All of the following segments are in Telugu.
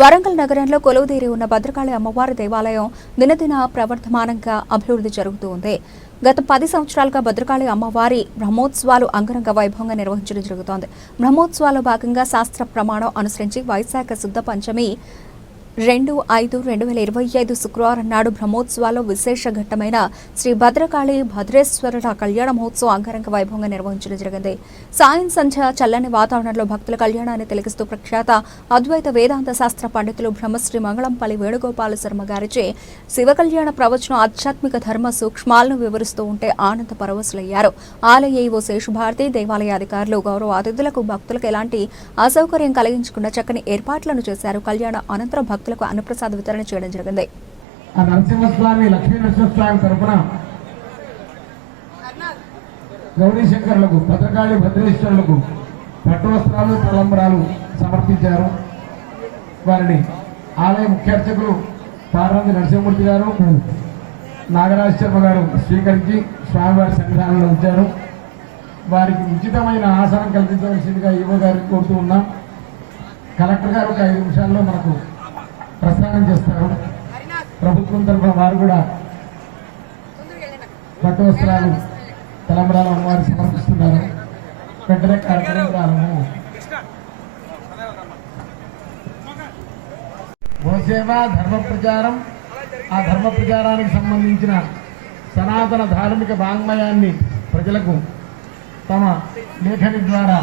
వరంగల్ నగరంలో కొలువుదీరి ఉన్న భద్రకాళి అమ్మవారి దేవాలయం దినదిన ప్రవర్ధమానంగా అభివృద్ధి జరుగుతూ ఉంది గత పది సంవత్సరాలుగా భద్రకాళి అమ్మవారి బ్రహ్మోత్సవాలు అంగరంగ వైభవంగా నిర్వహించడం జరుగుతోంది. బ్రహ్మోత్సవాల్లో భాగంగా శాస్త్ర ప్రమాణం అనుసరించి వైశాఖ శుద్ధ పంచమి రెండు ఐదు రెండు వేల ఇరవై ఐదు శుక్రవారం నాడు బ్రహ్మోత్సవాల్లో విశేష ఘట్టమైన శ్రీ భద్రకాళి భద్రేశ్వరుల కళ్యాణ మహోత్సవం అంగరంగ వైభవంగా నిర్వహించడం జరిగింది. సాయం సంధ్య చల్లని వాతావరణంలో భక్తుల కళ్యాణాన్ని తిలకిస్తూ ప్రఖ్యాత అద్వైత వేదాంత శాస్త్ర పండితులు బ్రహ్మశ్రీ మంగళంపల్లి వేణుగోపాల శర్మ గారిచే శివ కళ్యాణ ప్రవచనం ఆధ్యాత్మిక ధర్మ సూక్ష్మాలను వివరిస్తూ ఉంటే ఆనంద పరవశులయ్యారు. ఆలయ ఓ శేషుభారతి దేవాలయ అధికారులు గౌరవ అతిథులకు భక్తులకు ఎలాంటి అసౌకర్యం కలిగించకుండా చక్కని ఏర్పాట్లను చేశారు. కళ్యాణ అనంతరం భక్తులకు అన్నప్రసాద వితరణ చేయడం జరిగింది. ఆ నరసింహస్వామి లక్ష్మీ నరసింహస్వామి తరఫున గౌరీశంకరులకు భద్రకాళి భద్రేశ్వరులకు పట్టు వస్త్రాలు తలంబరాలు సమర్పించారు. వారిని ఆలయ ముఖ్యార్చకులు పార్వతి నరసింహమూర్తి గారు నాగరాజ శర్మ గారు స్వీకరించి స్వామివారి సన్నిధానంలో ఉంచారు. వారికి ఉచితమైన ఆసనం కల్పించవలసిందిగా ఈవో గారికి కోరుతూ ఉన్నాం. కలెక్టర్ గారు ఒక ఐదు నిమిషాల్లో మనకు ప్రస్థానం చేస్తారు. ప్రభుత్వం తరఫున వారు కూడా పట్టు వస్త్రాలు తలంబరాలు అమ్మవారు సమర్పిస్తున్నారు. వెంటనే కార్యక్రమం ప్రారంభం. గోసేవ ధర్మ ప్రచారం ఆ ధర్మ ప్రచారానికి సంబంధించిన సనాతన ధార్మిక వాంగ్మయాన్ని ప్రజలకు తమ లేఖని ద్వారా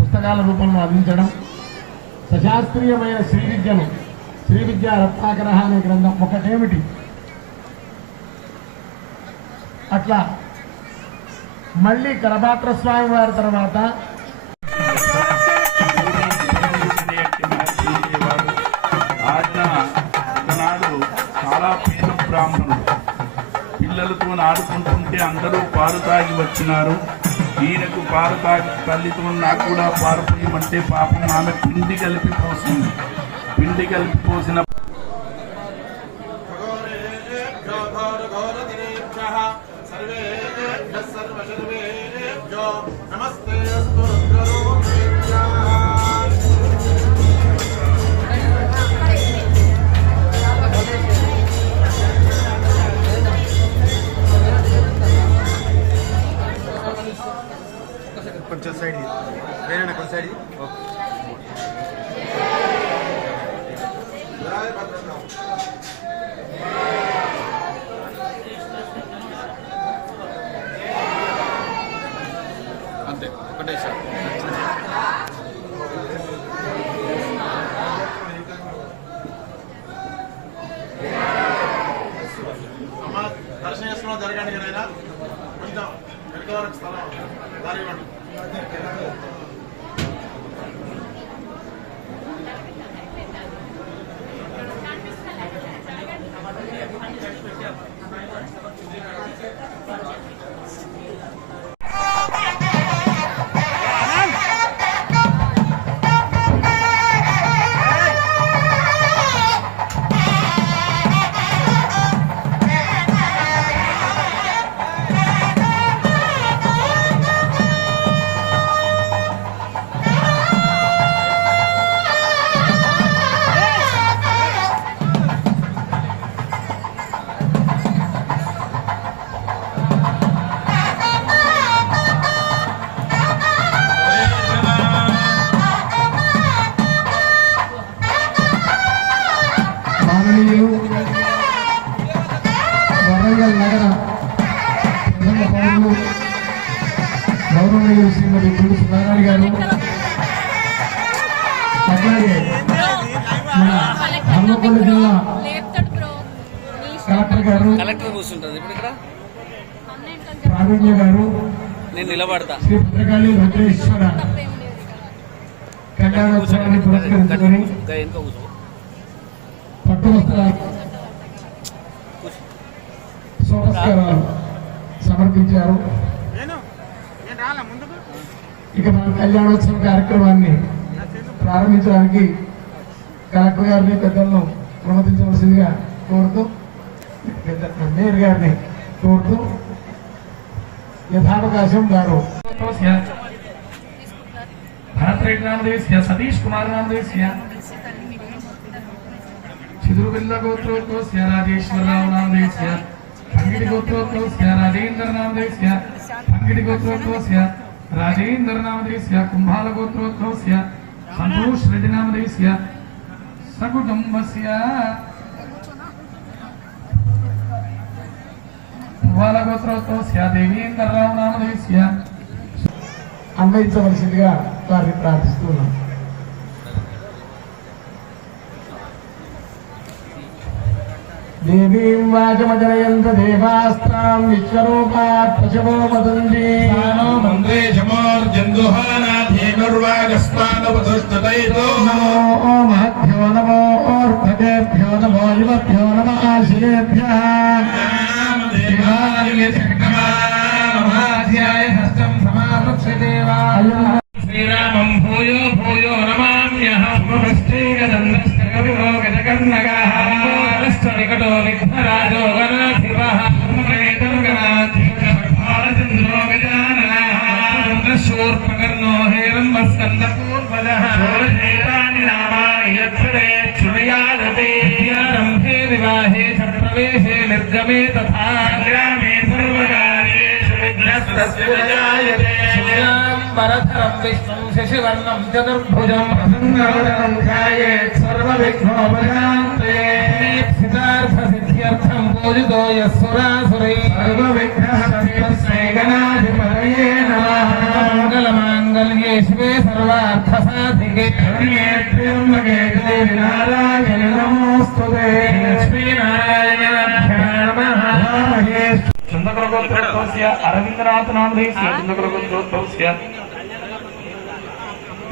పుస్తకాల రూపంలో అందించడం సశాస్త్రీయమైన శ్రీ విద్యను శ్రీ విద్యా రత్నాకర అనే గ్రంథం ఒకటేమిటి? అట్లా. మళ్ళీ కరపాత్ర స్వామి వారి తర్వాత చాలా పేద బ్రాహ్మణుడు పిల్లలతో ఆడుకుంటుంటే అందరూ పాలు తాగి వచ్చినారు. ఈయనకు పాలు తాగి తల్లితో నాకు కూడా పారుపోయమంటే పాపం ఆమె పిండి కలిపి పోసింది. పిండి కలిపి పోసిన మాననీయులు వరంగల్ నగర ప్రథమ పౌరులు గౌరవనీయులు శ్రీమతి గుడి సుధారాణి గారు. అట్లాగే మన హన్మకొండ జిల్లా కలెక్టర్ గారు కలెక్టర్ కూర్చుంటుంది. ఇప్పుడు ఇక్కడ? ప్రావీణ్య గారు నేను నిలబడతా. శ్రీ భద్రకాళి భద్రేశ్వర కళ్యాణోత్సవాన్ని పురస్కరించుకొని ఇంకా సమర్పించారు. ఇక మన కళ్యాణోత్సవ కార్యక్రమాన్ని ప్రారంభించడానికి కలెక్టర్ గారిని పెద్దలను అనుమతించవలసిందిగా కోరుతూ పెద్ద మేయర్ గారిని కోరుతూ యథావకాశం గారు. భరత్ రెడ్డి నామదేశ్య సతీష్ కుమార్ నామదేశ్య చిదురుబిల్ల గోత్రోద్భవస్య రాజేశ్వరరావు నామదేశ్య పంగిడి గోత్రోద్భవస్య రాజేంద్ర నామదేశ్య పంగిడి గోత్రోద్భవస్య రాజేంద్ర నామదేశ్య కుంభాల గోత్రోద్భవస్య సంతోష్ రెడ్డి నామదేశ్య సకుటుంబస్య కుంభాల గోత్రోద్భవస్య దేవేంద్రరావు నామదేశ్య అన్వయించవలసిందిగా వారిని ప్రార్థిస్తున్నాం. దేవీం వాచమజనయంత దేవాస్తాం విశ్వరూపాత్ పశవో వదంతి నమో మహద్భ్యో నమో ఓర్భగేభ్యో నమో యువభ్యో నమ ఆశిరేభ్యः శ్రీరామం భూయో భూయో నమామ్యహంకటో విఘ్నరాజో గణాధిపః బాలచంద్రో గజానూర్పకర్ణో హేరంబస్కందపూర్వజः షోడశేతాని నామాని యత్సరే శృణుయాదతే సిద్ధ్యర్థం పూజితో యస్సురాసురై సర్వవిఘ్నహస్తస్మై గణాధిపతయే నమః శివే సర్వార్థ సాధికే త్ర్యంబకే దేవి నారాయణి నమోస్తుతే లక్ష్మీనారాయణాభ్యాం నమః చంద్రగ్రహోత్సవస్య అరవిందనాథ చంద్రగ్రహోత్సవస్య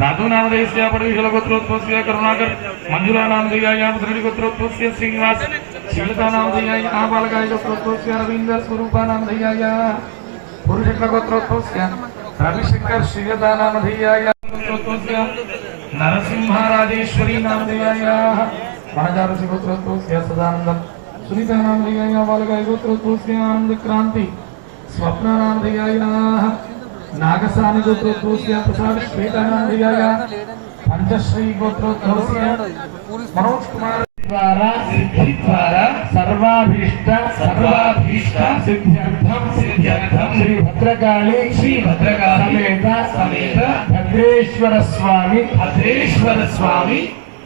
నాథు నామధేయస్య పడవిశల గోత్రోత్సవస్య కరుణాకర్ మంజులా నామధేయాయ శ్రీడి గోత్రోత్సవస్య శ్రీనివాస్ శీలతా నామధేయాయ ఆబాలకాయ గోత్రోత్సవస్య రవీంద్ర స్వరూప నామధేయాయ పురుషక్ర గోత్రోత్సవస్య రవిశంకర్ శ్రీయతా నామధేయాయ గోత్రోత్సవస్య నరసింహారాజేశ్వరీ నామధేయాయ వనజారసి గోత్రోత్సవస్య సదానందం నాగసాని గోత్రోద్భవస్య ప్రసాద్ శ్వేత నామధేయాయ పంచశ్రీ గోత్రోద్భవస్య మనోజ్ కుమార్ ద్వారా సిద్ధి ద్వారా సర్వాభీష్ట సర్వాభీష్ట సిద్ధ్యర్థం సిద్ధ్యర్థం శ్రీ భద్రకాళి శ్రీ భద్రకాళి సమేత సమేత భద్రేశ్వర స్వామి భద్రేశ్వర స్వామి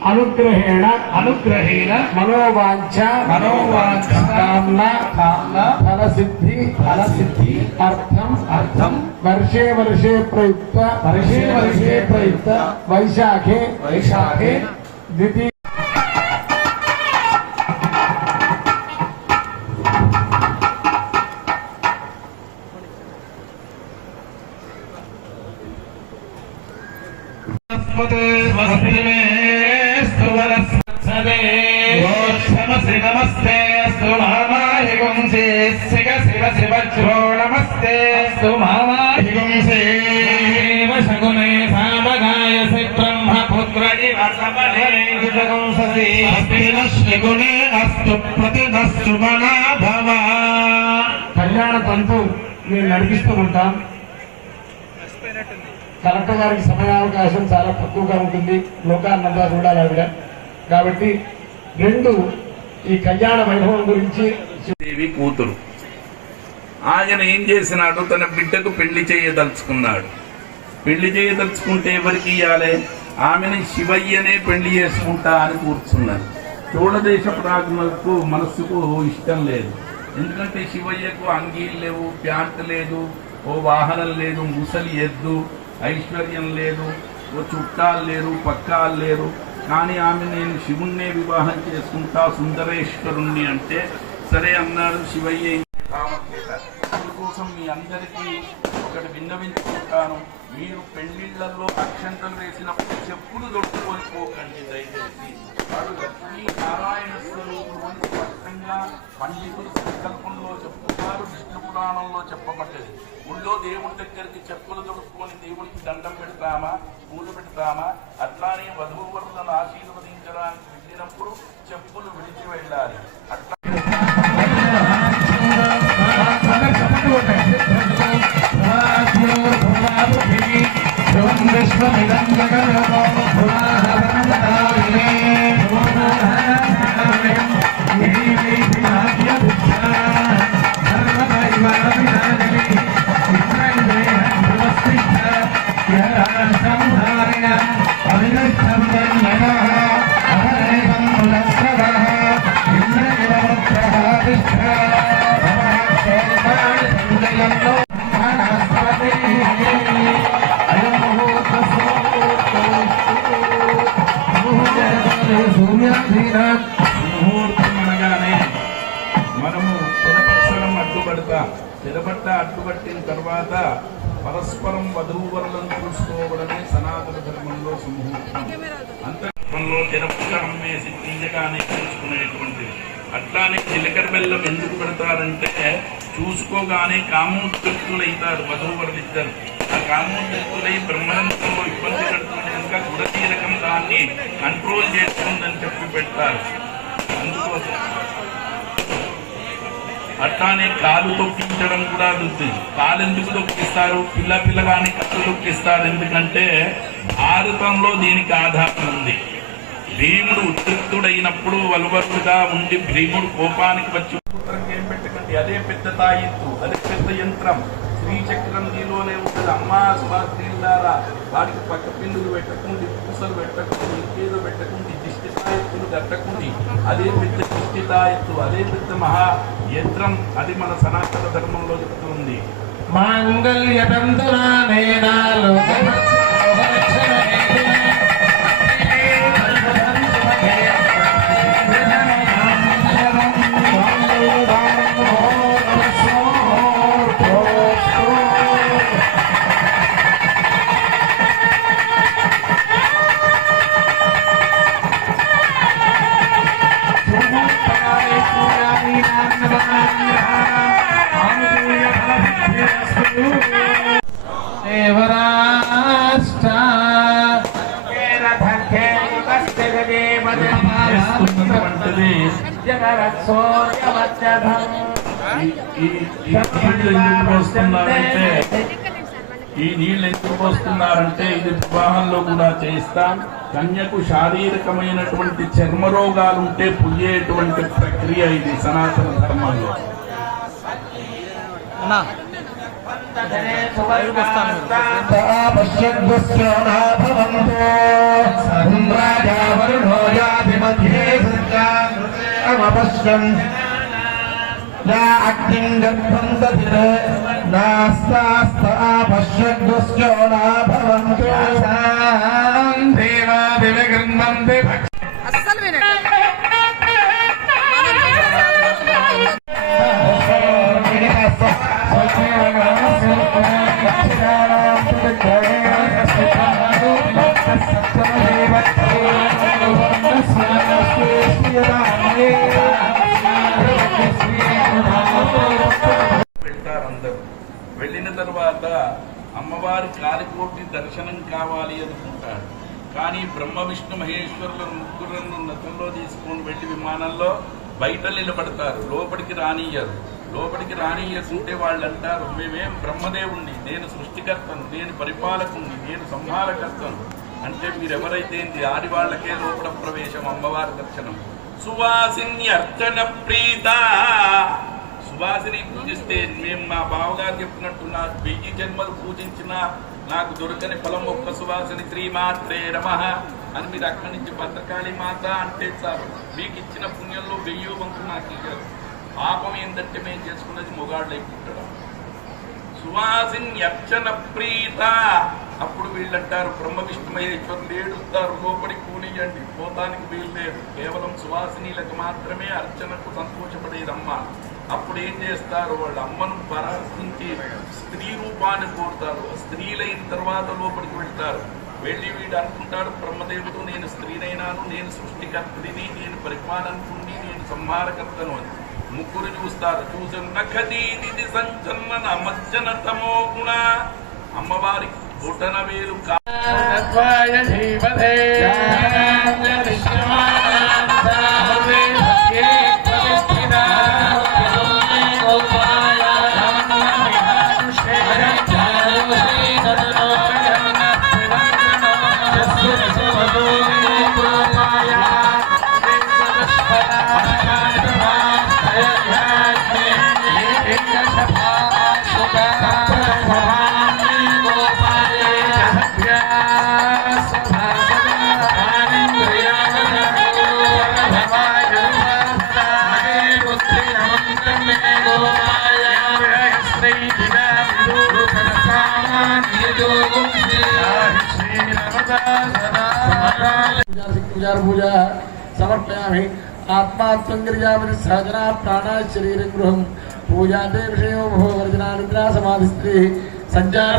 అనుగ్రహేణ అనుగ్రహేణ మనోవాంఛ మనోవాంఛ కామ్న కామ్న ఫల సిద్ధి ఫల సిద్ధి అర్థం అర్థం వర్షే వర్షే ప్రయుక్త వర్షే వర్షే ప్రయుక్త వైశాఖే వైశాఖే ద్వితీయ కళ్యాణ తంతు మేము నడిపిస్తూ ఉంటాం. కలెక్టర్ గారికి సమయావకాశం చాలా తక్కువగా ఉంటుంది. లోకాన్నంతా చూడాలి ఆవిడ. కాబట్టి రెండు ఈ కళ్యాణ వైభవం గురించి దేవి కూతురు. ఆయన ఏం చేసినాడు? తన బిడ్డకు పెళ్ళి చేయదలుచుకున్నాడు. పెళ్ళి చేయదలుచుకుంటే ఎవరికి ఇవ్వాలి ఆమెని శివయ్యనే పెళ్ళి చేసుకుంటా అని కూర్చున్నారు. చోళదేశ ప్రాజ్ఞులకు మనస్సుకు ఇష్టం లేదు. ఎందుకంటే శివయ్యకు అంగీలు లేవు ప్యాంట్ లేదు ఓ వాహనం లేదు ముసలి ఎద్దు ఐశ్వర్యం లేదు ఓ చుట్టాలు లేరు పక్కాలు లేరు. కానీ ఆమె నేను శివుణ్ణే వివాహం చేసుకుంటా సుందరేశ్వరుణ్ణి అంటే సరే అన్నాడు శివయ్య. అందుకోసం మీ అందరికీ ఒకటి విన్నవించుకుంటాను. మీరు పెళ్ళిళ్ళలో అక్షంతలు వేసినప్పుడు చెప్పులు దొట్టుకొని పోకండి దయచేసి వాడు లక్ష్మీ నారాయణ స్వరూపుడు అని స్పష్టంగా పండితులు సంకల్పంలో చెప్పుకున్నారు విష్ణు పురాణంలో చెప్పబడ్డది ఊళ్ళో దేవుడి దగ్గరికి చెప్పులు దొడుక్కొని దేవుడికి దండం పెడతామా పూలు పెడతామా అట్లానే వధువు వరులను ఆశీర్వదించడానికి వెళ్ళినప్పుడు చెప్పులు విడిచి వెళ్ళాలి అట్లా விஸ்வமிதங்கரோ புராண సాక్షాత్ ముహూర్తం అనగానే మనము తినపక్షరం అడ్డుపడతాం స్థిరపడ్డ అడ్డుపట్టిన తర్వాత పరస్పరం వధూవరులను చూసుకోవడమే సనాతన ధర్మంలో సుముహూర్తం అంతర్గతంలో తిరపడం వేసి తీయగానే చూసుకునేటువంటిది అట్లానే చిలకర బెల్లం ఎందుకు పెడతారంటే చూసుకోగానే కామోద్రిక్తులైతారు వధూవరులు ఇద్దరు ఆ కామోద్రిక్తులై బ్రహ్మణంతో ఇబ్బంది గుడతీరకం దాన్ని కంట్రోల్ చేస్తుందని చెప్పి పెడతారు అందుకోసం. అట్లానే కాలు తొక్కించడం కూడా ఉంది కాలు ఎందుకు తొక్కిస్తారు? పిల్ల పిల్లగాని కళ్ళు తొక్కిస్తారు. ఎందుకంటే భారతంలో దీనికి ఆధారం ఉంది. భీముడు ఉద్రిక్తుడైనప్పుడు వలువరుడుగా ఉండి భీముడు కోపానికి వచ్చి ఏం పెట్టకండి. అదే పెద్ద తాయిత్తు అదే పెద్ద యంత్రం. శ్రీచక్రం దీనిలోనే ఉంటుంది. అమ్మా సుభాశ్రీలారా వాడికి పక్క పిల్లులు పెట్టకుండా పూసలు పెట్టకుండా ఇంకేదో పెట్టకుండా దిష్టితాయత్తులు కట్టకుండా అదే పెద్ద దిష్టితాయత్తు అదే పెద్ద మహా యంత్రం. అది మన సనాతన ధర్మంలో చెప్తుంది మాంగళ్యతంతునా నేనాలు పోస్తున్నారంటే ఈ నీళ్ళు ఎందుకు పోస్తున్నారంటే ఇది వివాహంలో కూడా చేస్తాం. కన్యకు శారీరకమైనటువంటి చర్మ రోగాలు ఉంటే పుయ్యేటువంటి ప్రక్రియ ఇది సనాతన ధర్మంలో. అగ్నిం గర్భం దధిరే నాస్తాస్తపశ్యద్వస్యో నాభవంతు దేవా దివగృహంతి అస్సలు వినట్టు వెళ్తారు తర్వాత అమ్మవారి కాలికోటి దర్శనం కావాలి అనుకుంటాడు కానీ బ్రహ్మ విష్ణు మహేశ్వరుల ముగ్గురులను నతంలో తీసుకొని వెళ్ళి విమానంలో బయట నిలబడతారు. లోపలికి రానియ్యరు. లోపలికి రానియ్యకుంటే వాళ్ళు అంటారు మేమేం బ్రహ్మదేవుణ్ణి నేను సృష్టికర్తను నేను పరిపాలకుణ్ణి నేను సంహారకర్తను. అంటే మీరెవరైతే ఎవరైతే ఆడి వాళ్ళకే లోపల ప్రవేశం అమ్మవారి దర్శనం. సువాసిని అర్చన ప్రీత సువాసిని పూజిస్తే మేము మా బావగారు చెప్పినట్టు వెయ్యి జన్మలు పూజించిన నాకు దొరకని ఫలం ఒక్క సువాసిని. శ్రీమాత్రే రమ అని మీరు అక్కడి నుంచి భద్రకాళి మాత అంటే సార్ మీకు ఇచ్చిన పుణ్యంలో వెయ్యి వంతు నాకు ఇచ్చారు పాపం ఏంటంటే మేము చేసుకున్నది మొగాళ్ళు అయిపోతాడు సువాసిన్యర్చన ప్రీత. అప్పుడు వీళ్ళంటారు బ్రహ్మ విష్ణు ఏడుస్తారు లోపలి కూనియండి పోతానికి వీలు లేదు కేవలం సువాసినీలకు మాత్రమే అర్చనకు సంతోషపడేదమ్మా. అప్పుడు ఏం చేస్తారు? వాళ్ళ అమ్మను పరాశించి స్త్రీ రూపాన్ని కోరుతారు. స్త్రీలైన తర్వాత లోపలికి వెళ్తారు. వెళ్ళి వీడు అనుకుంటాడు బ్రహ్మదేవుడు నేను స్త్రీనైనాను నేను సృష్టికర్తని నేను పరిపాలనకుని నేను సంహారకర్తను అని. ముగ్గురు చూస్తారు. చూసిన ఖదీది సంచలన మజ్జన తమో గుణ అమ్మవారి బుటన వేలు కా పూజ పూజ సమర్పయామి ఆత్మాత్మంగిర్యామని సహజనా ప్రాణా శరీరం గృహం పూజాతే విషయో భోవర్జనా నిద్రా సమాధి స్త్రీ సంచార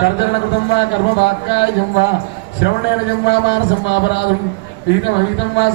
కర్జన కృతం వా కర్మ వాక్కాయం వా శ్రవణేన జం వా మానసం వాపరాధం విహితం విహితం వా